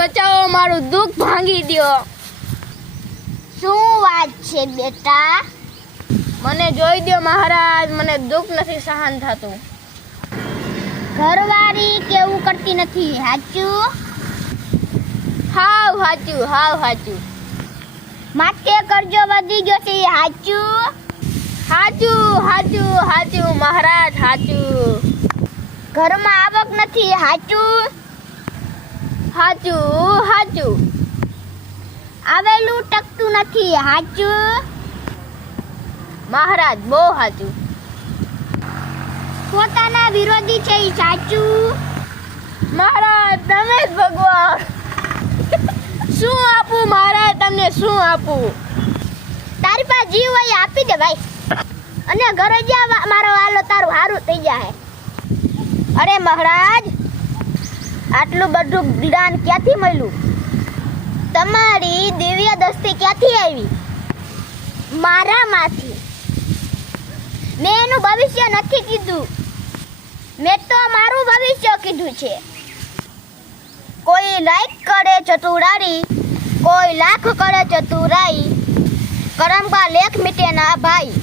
બચાવો, મારું દુઃખ ભાંગી દ્યો. શું વાત છે બેટા? મને જોઈ દ્યો મહારાજ, મને દુઃખ નથી સહન થતું. ઘરવાળી કેવું કરતી નથી, સાચું? હાવ સાચું, હાવ સાચું. માથે કરજો વધી ગયો છે, સાચું? સાચું સાચું સાચું મહારાજ, સાચું. ઘરમાં આવક નથી, સાચું? સાચું સાચું. આવેલું ટકતું નથી, સાચું? મહારાજ બહુ સાચું. પોતાના વિરોધી છે, ઈ સાચું? મહારાજ તમે જ ભગવાન. શું આપું મહારાજ તમને, શું આપું? તારી પાસે જીવ હોય આપી દે ભાઈ, અને ઘરે જા, મારો હાલો તારું હારું થઈ જાય. અરે મહારાજ, આટલું બધું જ્ઞાન ક્યાંથી મળ્યું? તમારી દિવ્ય દ્રષ્ટિ ક્યાંથી આવી? મારામાંથી. મેં એનું ભવિષ્ય નથી કીધું, મેં તો મારું ભવિષ્ય કીધું છે. કોઈ લાખ કરે ચતુરારી, કોઈ લાખ કરે ચતુરાઈ, કરમ કા લેખ મીટે ના ભાઈ.